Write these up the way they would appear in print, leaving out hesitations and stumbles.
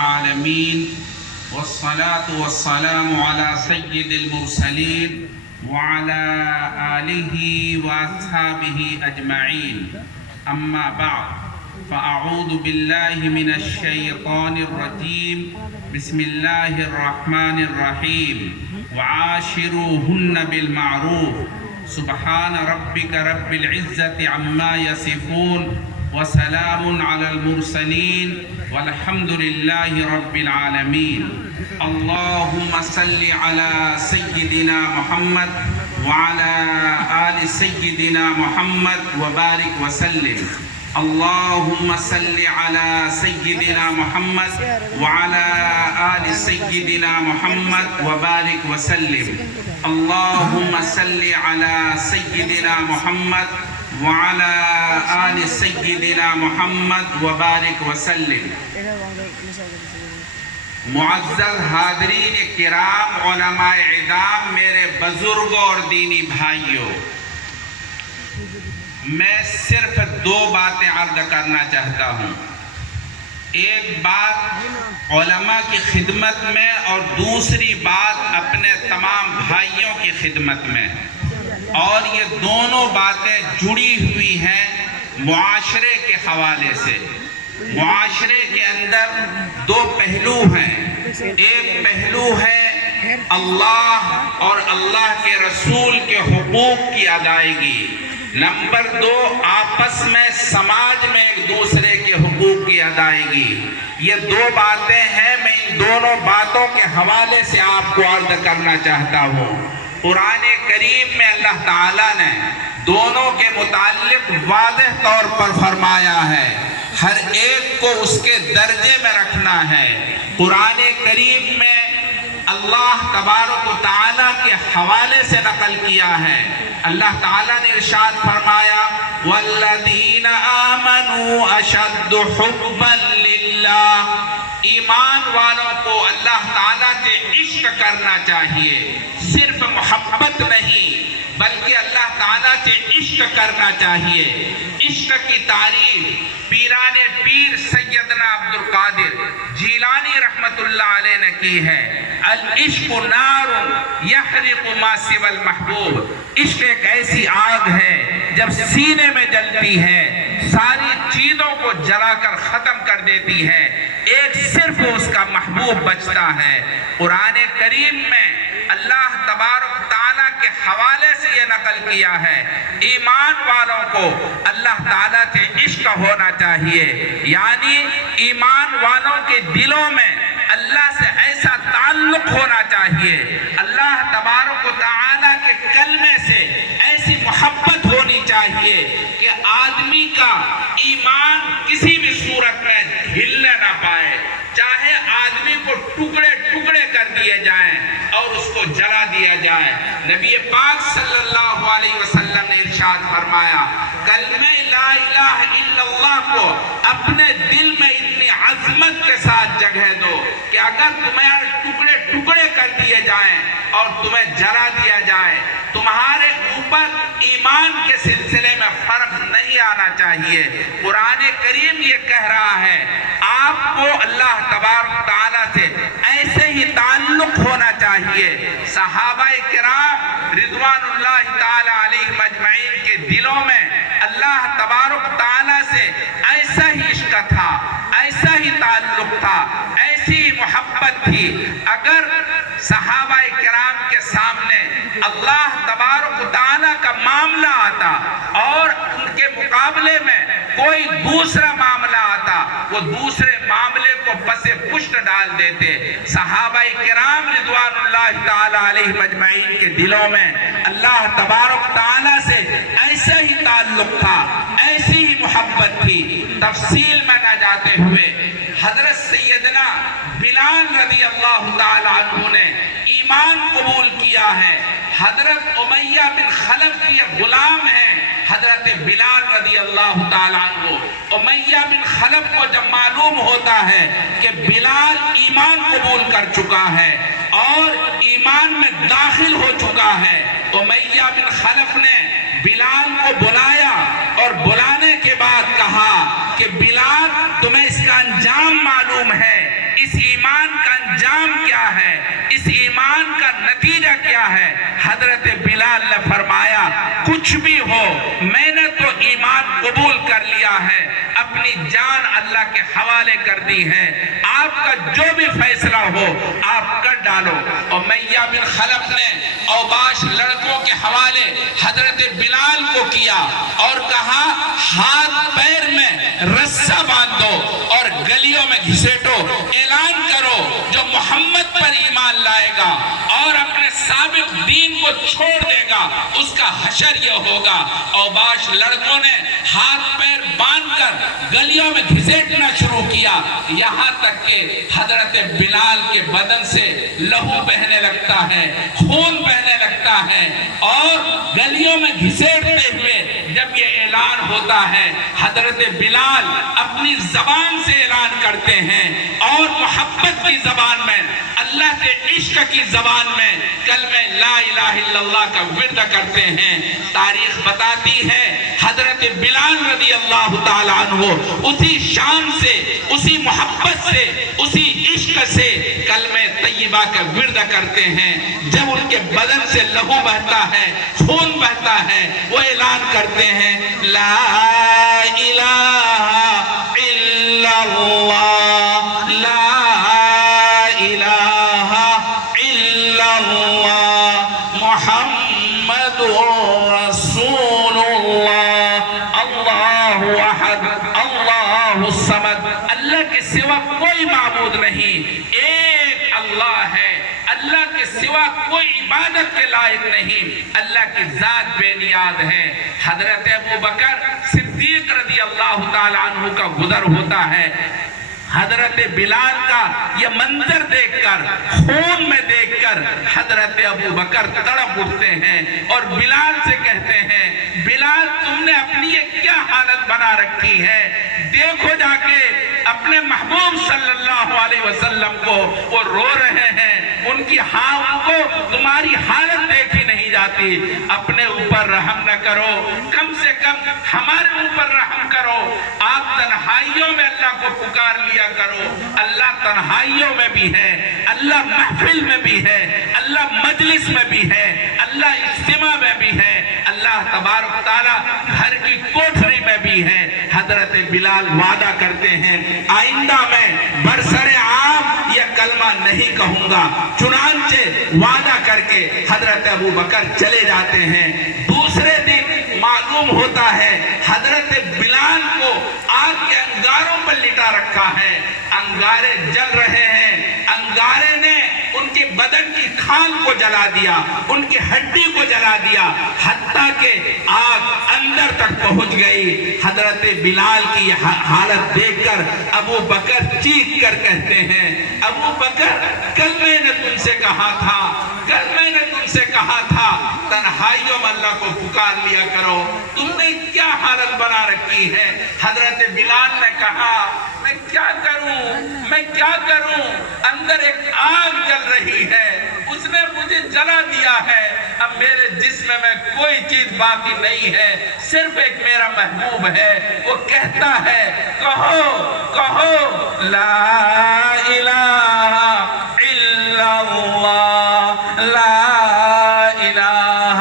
العالمين والصلاة والسلام على سيد المرسلين وعلى آله وأصحابه أجمعين. أما بعد فأعوذ بالله من الشيطان الرجيم. بسم الله الرحمن الرحيم. وعاشروهن بالمعروف. سبحان ربك رب العزة عما يصفون وسلام على المرسلين والحمد لله رب العالمين. اللهم صل على سيدنا محمد وعلى آل سيدنا محمد وبارك وسلم. اللهم صل على سيدنا محمد وعلى آل سيدنا محمد وبارك وسلم. اللهم صل على سيدنا محمد وعلى آل سيدنا محمد وبارك وسلم. معزز حاضرین کرام، علماء اعظام، میرے بزرگوں اور دینی بھائیوں، میں صرف دو باتیں عرض کرنا چاہتا ہوں. ایک بات علماء کی خدمت میں اور دوسری بات اپنے تمام بھائیوں کی خدمت میں. اور یہ دونوں باتیں جڑی ہوئی ہیں معاشرے کے حوالے سے. معاشرے کے اندر دو پہلو ہیں. ایک پہلو ہے اللہ اور اللہ کے رسول کے حقوق کی ادائیگی. نمبر دو، آپس میں سماج میں ایک دوسرے کے حقوق کی ادائیگی. یہ دو باتیں ہیں. میں ان دونوں باتوں کے حوالے سے آپ کو عرض کرنا چاہتا ہوں. قرآن کریم میں اللہ تعالیٰ نے دونوں کے متعلق واضح طور پر فرمایا ہے. ہر ایک کو اس کے درجے میں رکھنا ہے. قرآن کریم میں اللہ تبارک و تعالیٰ کے حوالے سے نقل کیا ہے. اللہ تعالیٰ نے ارشاد فرمایا وَالَّذِينَ آمَنُوا أَشَدُّ حُبًّا لِلَّهِ. ایمان والوں کو اللہ تعالیٰ کے عشق کرنا چاہیے. صرف محبت نہیں بلکہ اللہ تعالیٰ سے عشق کرنا چاہیے. عشق کی تعریف پیران پیر سیدنا عبد القادر جیلانی رحمت اللہ علیہ نے کی ہے. العشق نار یحرق ما سوى المحبوب. عشق ایک ایسی آگ ہے جب سینے میں جلتی ہے ساری چیزوں کو جلا کر ختم کر دیتی ہے. ایک صرف اس کا محبوب بچتا ہے. قرآن کریم میں اللہ تبارک تعالیٰ کے حوالے سے یہ نقل کیا ہے ایمان والوں کو اللہ تعالیٰ سے عشق ہونا چاہیے. یعنی ایمان والوں کے دلوں میں اللہ سے ایسا تعلق ہونا چاہیے. اللہ تبارک و تعالیٰ کے کلمے سے ایسی محبت ہونی چاہیے کہ آدمی کا ایمان کسی بھی صورت میں ہلنے نہ پائے. چاہے آدمی کو ٹکڑے ٹکڑے کر دیے جائیں اور اس کو جلا دیا جائے. نبی پاک صلی اللہ علیہ وسلم نے ارشاد فرمایا کلمہ لا الہ الا اللہ کو اپنے دل میں اتنی عظمت کے ساتھ جگہ دو کہ اگر تمہیں ٹکڑے ٹکڑے کر دیے جائیں اور تمہیں جلا دیا جائے تمہارے اوپر ایمان کے سلسلے میں فرق نہیں آنا چاہیے. قرآن کریم یہ کہہ رہا ہے آپ کو اللہ تبارک تعالیٰ سے ایسے ہی تعلق ہونا چاہیے. صحابہ کرام رضوان اللہ تعالیٰ علیہم اجمعین کے دلوں میں اللہ تبارک تعالیٰ سے ایسا ہی عشق تھا, ایسا ہی تعلق تھا, ایسی ہی محبت تھی. اگر صحابہ کرام کے سامنے اللہ تبارک تعالیٰ کا معاملہ آتا اور ان کے مقابلے میں کوئی دوسرا معاملہ آتا وہ دوسرے معاملے کو پس پشت ڈال دیتے. صحابہ کرام رضوان اللہ تعالیٰ علیہ مجمعین کے دلوں میں اللہ تبارک تعالیٰ سے ایسا ہی تعلق تھا, ایسی ہی محبت تھی. تفصیل میں نہ جاتے ہوئے حضرت سیدنا بلال رضی اللہ تعالیٰ عنہ نے ایمان قبول کیا ہے. حضرت امیہ بن خلف کے غلام ہیں حضرت بلال رضی اللہ تعالیٰ عنہ. امیہ بن خلف کو جب معلوم ہوتا ہے کہ بلال ایمان قبول کر چکا ہے اور ایمان میں داخل ہو چکا ہے, امیہ بن خلف نے بلال کو بلایا اور بلانے کے بعد کہا کہ بلال تمہیں اس کا انجام معلوم ہے, اس انجام کیا ہے، اس ایمان کا نتیجہ کیا ہے؟ حضرت بلال نے فرمایا کچھ بھی ہو میں نے تو ایمان قبول کر لیا ہے، اپنی جان اللہ کے حوالے کر دی ہے، آپ کا جو بھی فیصلہ ہو آپ کر ڈالو۔ اور امیہ بن خلف نے اوباش لڑکوں کے حوالے حضرت بلال کو کیا اور کہا ہاتھ پیر میں رسہ باندھو اور گلیوں میں گھسیٹو، اعلان کرو جو محمد پر ایمان لائے گا اور اپنے سابق دین کو چھوڑ دے گا اس کا حشر یہ ہوگا۔ اوباش لڑکوں نے ہاتھ پیر باندھ کر گلیوں میں گھسیٹنا شروع کیا، یہاں تک کہ حضرت بلال کے بدن سے لہو بہنے لگتا ہے، خون بہنے لگتا ہے، اور گلیوں میں گھسیٹتے ہوئے جب یہ اعلان ہوتا ہے حضرت بلال اپنی زبان سے اعلان کرتے ہیں اور محبت کی زبان میں، اللہ کے عشق کی زبان میں کلمہ لا الہ الا اللہ کا ورد کرتے ہیں۔ تاریخ بتاتی ہے حضرت بلال رضی اللہ تعالیٰ عنہ اسی شان سے، اسی محبت سے، اسی عشق سے کلمہ طیبہ کا ورد کرتے ہیں۔ جب ان کے بدن سے لہو بہتا ہے، خون بہتا ہے، وہ اعلان کرتے ہیں لا الہ الا اللہ، لا الہ الا اللہ، محمد رسول اللہ، اللہ احد اللہ الصمد، اللہ کے سوا کوئی معبود نہیں، ایک اللہ ہے، اللہ کے سوا کوئی عبادت کے لائق نہیں، اللہ کی ذات بے نیاز ہے۔ حضرت ابوبکر صدیق رضی اللہ تعالیٰ عنہ کا گزر ہوتا ہے، حضرت بلال کا یہ منظر دیکھ کر، خون میں دیکھ کر حضرت ابوبکر تڑپ اٹھتے ہیں اور بلال سے کہتے ہیں بلال تم نے اپنی یہ کیا حالت بنا رکھی ہے، دیکھو جا کے اپنے محبوب صلی اللہ علیہ وسلم کو، وہ رو رہے ہیں، ان کی کو تمہاری حالت دیکھی نہیں جاتی، اپنے اوپر رحم نہ کرو، کم سے کم ہمارے اوپر رحم کرو، آپ تنہائیوں میں اللہ کو پکار لیا کرو، اللہ تنہائیوں میں بھی ہے، اللہ محفل میں بھی ہے، اللہ مجلس میں بھی ہے، اللہ اجتماع میں بھی ہے، اللہ تبارک تعالیٰ گھر کی کوٹھری میں بھی ہے۔ حضرت بلال وعدہ کرتے ہیں آئندہ میں برسر عام یہ کلمہ نہیں کہوں گا، چنانچہ وعدہ کر کے حضرت ابوبکر چلے جاتے ہیں۔ دوسرے دن معلوم ہوتا ہے حضرت بلال کو آگ کے انگاروں پر لٹا رکھا ہے، انگارے جل رہے ہیں، انگارے نے ان کے بدن کی کھال کو جلا دیا، ان کی ہڈی کو جلا دیا، حتیٰ کہ آگ اندر تک پہنچ گئی۔ حضرت بلال کی حالت دیکھ کر ابو بکر چیخ کر کہتے ہیں ابو بکر کل میں نے تم سے کہا تھا، کل میں نے تم سے کہا تھا تنہائیوں میں اللہ کو پکار لیا کرو، تم نے کیا حالت بنا رکھی ہے۔ حضرت بلال نے کہا میں کیا کروں، میں کیا کروں، اندر ایک آگ جل رہی ہے، اس نے مجھے جلا دیا ہے، اب میرے جسم میں کوئی چیز باقی نہیں ہے، صرف ایک میرا محبوب ہے، وہ کہتا ہے کہو کہو لا الہ الا اللہ، لا الہ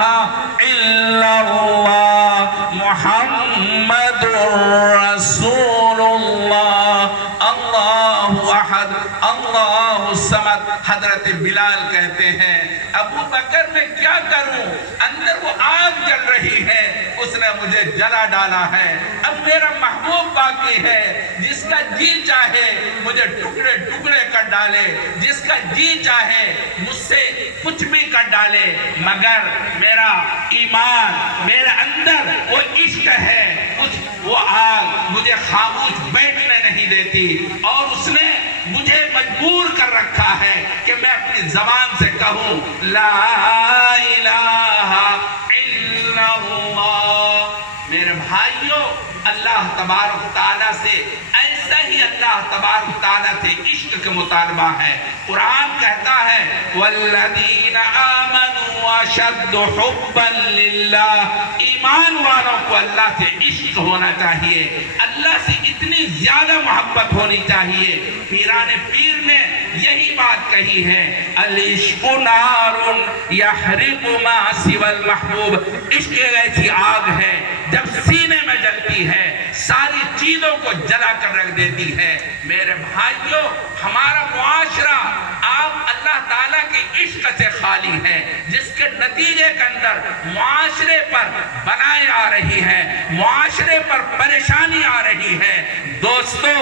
الا اللہ، محمد رسول اللہ، اللہ احد اللہ الصمد۔ حضرت بلال کہتے ہیں ابو بکر میں کیا کروں، اندر وہ آگ جل رہی ہے، اس نے مجھے جلا ڈالا ہے، اب میرا محبوب باقی ہے، جس کا جی چاہے مجھے ٹکڑے ٹکڑے کر ڈالے، جس کا جی چاہے مجھ سے کچھ بھی کر ڈالے، مگر میرا ایمان، میرے اندر وہ عشق ہے، وہ آگ مجھے خاموش بیٹھنے نہیں دیتی، اور اس نے مجھے مجبور کر رکھا ہے کہ میں اپنی زبان سے کہوں لا الہ الا اللہ۔ میرے بھائیوں، اللہ تبارک تعالیٰ سے ایسے ایسا ہی اللہ تبارک و تعالیٰ سے عشق کا مطالبہ ہے. قرآن کہتا ہے والذین آمنوا اشد حبا للہ، ایمان والوں کو اللہ سے عشق ہونا چاہیے، اللہ سے اتنی زیادہ محبت ہونی چاہیے. پیران پیر نے یہی بات کہی ہے، العشق نار یحرق ما سوى المحبوب. عشق ایسی آگ ہے جب سینے میں جلتی ہے ساری چیزوں کو جلا کر رکھ دیتی ہے. میرے بھائیوں، ہمارا معاشرہ آپ اللہ تعالیٰ کے عشق سے خالی ہے، جس کے نتیجے کے اندر معاشرے پر بلائیں آ رہی ہیں، معاشرے پر پریشانی آ رہی ہے. دوستو،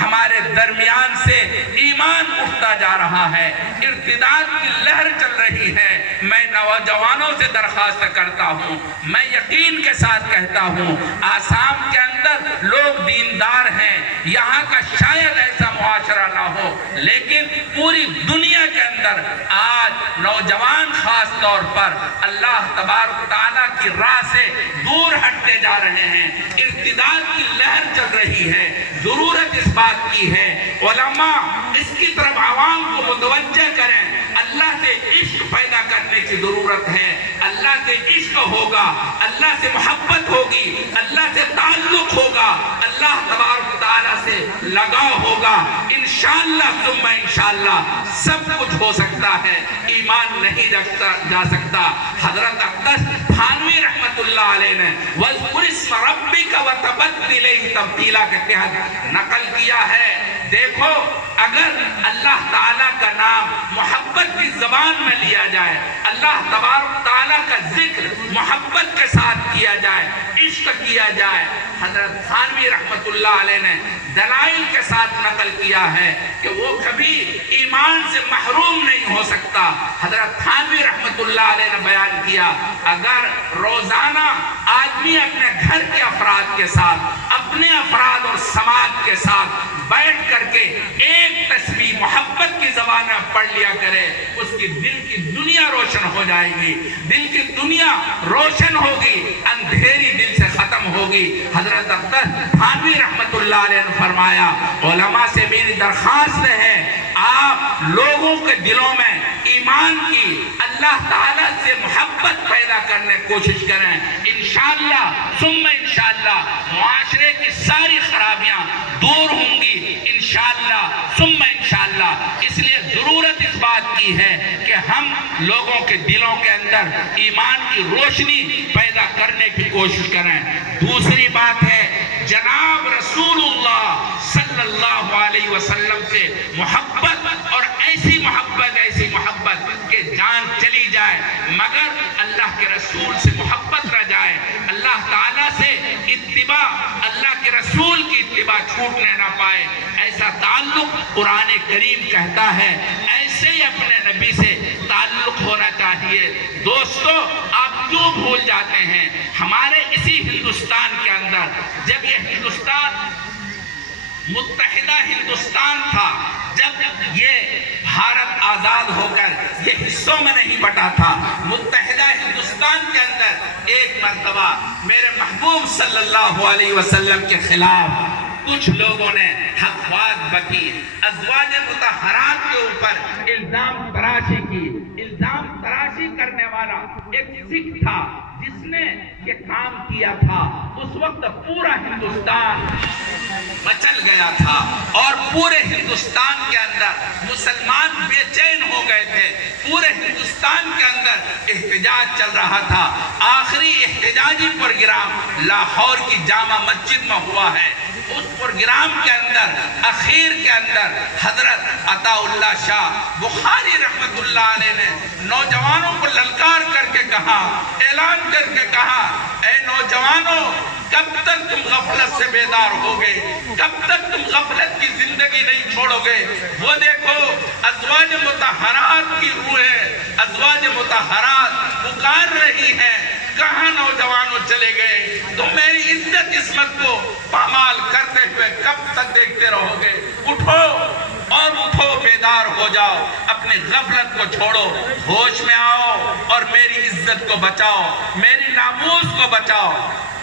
ہمارے درمیان سے ایمان اٹھتا جا رہا ہے، ارتداد کی لہر چل رہی ہے. میں نوجوانوں سے درخواست کرتا ہوں، میں یقین کے ساتھ کہتا ہوں، آسام کے اندر لوگ دیندار ہیں، یہاں کا شاید ایسا معاشرہ نہ ہو، لیکن پوری دنیا کے اندر آج نوجوان خاص طور پر اللہ تبارک و تعالیٰ کی راہ سے دور ہٹتے جا رہے ہیں. ارتداد کی لہر چل رہی ہے. ضرورت اس بات کی ہے علماء اس کی طرف عوام کو متوجہ کریں. اللہ سے عشق پیدا کرنے کی ضرورت ہے. اللہ سے عشق ہوگا، اللہ سے محبت ہوگی، اللہ سے تعلق ہوگا، اللہ تبارک و تعالیٰ سے لگاؤ ہوگا. انشاءاللہ ثم انشاءاللہ سب کچھ ہو سکتا ہے. ایمان نہیں جا سکتا. حضرت اقدس تھانوی رحمت اللہ علیہ نے وَاذْكُرِ اسْمَ رَبِّكَ وَتَبَتِّلْ إِلَيْهِ تَبْتِيلًا کے تحت نقل کیا ہے. دیکھو، اگر اللہ تعالیٰ کا نام محبت کی زبان میں لیا جائے، اللہ تبارک تعالیٰ کا ذکر محبت کے ساتھ کیا جائے، عشق کیا جائے. حضرت تھانوی رحمت اللہ علیہ نے دلائل کے ساتھ نقل کیا ہے کہ وہ کبھی ایمان سے محروم نہیں ہو سکتا. حضرت تھانوی رحمت اللہ علیہ نے بیان کیا، اگر روزانہ آدمی اپنے گھر کے افراد کے ساتھ، اپنے افراد اور سماج کے ساتھ بیٹھ کر کے ایک تسبیح محبت کی زبان میں پڑھ لیا کرے، اس کی دل کی دنیا روشن ہو جائے گی. دل کی دنیا روشن ہوگی، اندھیری دل سے ختم ہوگی. حضرت تھانوی رحمت اللہ علیہ نے فرمایا، علماء سے میری درخواست ہے آپ لوگوں کے دلوں میں ایمان کی، اللہ تعالیٰ سے محبت پیدا کرنے کی کوشش کریں. انشاءاللہ ثم انشاءاللہ معاشرے کی ساری خرابیاں دور ہوں گی. انشاءاللہ ثم انشاءاللہ اس لیے ضرورت اس بات کی ہے کہ ہم لوگوں کے دلوں کے اندر ایمان کی روشنی پیدا کرنے کی کوشش کریں. دوسری بات ہے جناب رسول اللہ صلی اللہ علیہ وسلم سے محبت، اور ایسی محبت کہ جان چلی جائے مگر اللہ کے رسول سے محبت نہ جائے، اللہ تعالیٰ سے اتباع، اللہ کے رسول کی اتباع چھوٹنے نہ پائے. ایسا تعلق قرآن کریم کہتا ہے، ایسے ہی اپنے نبی سے تعلق ہونا چاہیے. دوستو، آپ کیوں بھول جاتے ہیں ہمارے اسی ہندوستان کے اندر جب یہ ہندوستان متحدہ ہندوستان تھا، جب یہ بھارت آزاد ہو کر یہ حصوں میں نہیں بٹا تھا، متحدہ ہندوستان کے اندر ایک مرتبہ میرے محبوب صلی اللہ علیہ وسلم کے خلاف کچھ لوگوں نے حقوات بکی، ازواج مطہرات کے اوپر الزام تراشی کی. الزام تراشی کرنے والا ایک سکھ تھا جس نے یہ کام کیا تھا. اس وقت پورا ہندوستان مچل گیا تھا اور پورے ہندوستان کے اندر مسلمان بے چین ہو گئے تھے. پورے ہندوستان کے اندر احتجاج چل رہا تھا. آخری احتجاجی پروگرام لاہور کی جامع مسجد میں ہوا ہے. اس پروگرام کے اندر اخیر کے اندر حضرت عطا اللہ شاہ بخاری رحمت اللہ علیہ نے نوجوانوں کو للکار کر کے کہا، اعلان کر کے کہا، اے نوجوانوں، کب تک تم غفلت سے بیدار ہوگے؟ کب تک تم غفلت کی زندگی نہیں چھوڑو گے؟ وہ دیکھو ازواج مطہرات کی روحیں، ازواج مطہرات پکار رہی ہیں، کہاں نوجوانوں چلے گئے؟ تم میری عزت عصمت کو پامال کرتے ہوئے کب تک دیکھتے رہو گے؟ اٹھو اور اٹھو، بیدار ہو جاؤ، اپنی غفلت کو چھوڑو، ہوش میں آؤ اور میری عزت کو بچاؤ، میری ناموس کو بچاؤ.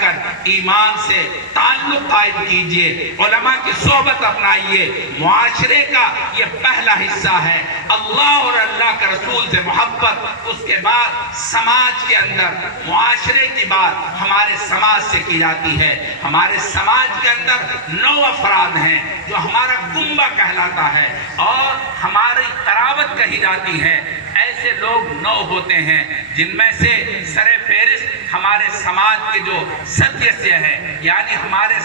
کر ایمان سے تعلق قائم کیجئے، علماء کی صحبت اپنائیے۔ معاشرے کا یہ پہلا حصہ ہے، اللہ اور اللہ کے رسول سے محبت، اس کے بعد سماج کے اندر معاشرے کی بات ہمارے سماج سے کی جاتی ہے۔ ہمارے سماج کے اندر 9 افراد ہیں جو ہمارا کنبہ کہلاتا ہے اور ہماری قرابت کہی جاتی ہے۔ ایسے لوگ 9 ہوتے ہیں جن میں سے سر فہرست ہمارے سماج کے جو سدسیہ ہیں، یعنی ہمارے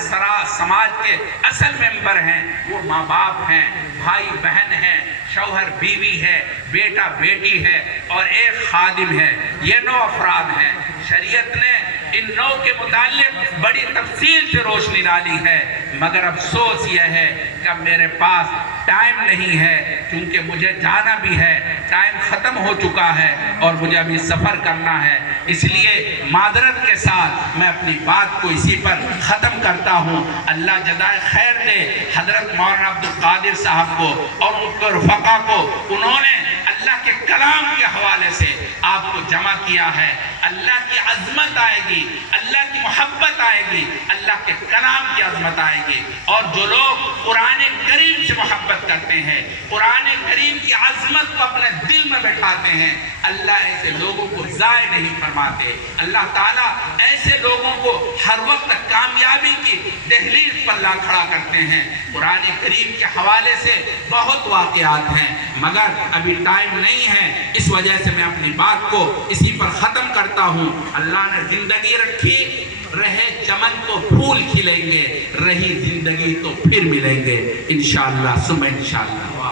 سماج کے اصل ممبر ہیں، وہ ماں باپ ہیں، بھائی بہن ہیں، شوہر بیوی ہے، بیٹا بیٹی ہے اور ایک خادم ہے۔ یہ 9 افراد ہیں۔ شریعت نے ان 9 کے متعلق بڑی تفصیل سے روشنی ڈالی ہے، مگر افسوس یہ ہے کہ میرے پاس ٹائم نہیں ہے، کیونکہ مجھے جانا بھی ہے، ٹائم ختم ہو چکا ہے اور مجھے ابھی سفر کرنا ہے۔ اس لیے معذرت کے ساتھ میں اپنی بات کو اسی پر ختم کرتا ہوں۔ اللہ جزائے خیر دے حضرت مولانا عبدالقادر صاحب کو اور ان کے رفقا کو، انہوں نے اللہ کے کلام کے حوالے سے آپ کو جمع کیا ہے۔ اللہ کی عظمت آئے گی، اللہ کی محبت آئے گی، اللہ کے کلام کی عظمت آئے گی۔ اور جو لوگ قرآن کریم سے محبت کرتے ہیں، قرآن کریم کی عظمت کو اپنے دل میں بٹھاتے ہیں، اللہ ایسے لوگوں کو ضائع نہیں فرماتے۔ اللہ تعالیٰ ایسے لوگوں کو ہر وقت کامیابی کی دہلیز پر لا کھڑا کرتے ہیں۔ قرآن کریم کے حوالے سے بہت واقعات ہیں، مگر ابھی ٹائم نہیں ہے، اس وجہ سے میں اپنی بات کو اسی پر ختم کرتا ہوں۔ اللہ نے زندگی رکھی، رہے چمن تو پھول کھلیں گے، رہی زندگی تو پھر ملیں گے انشاءاللہ ثم انشاءاللہ۔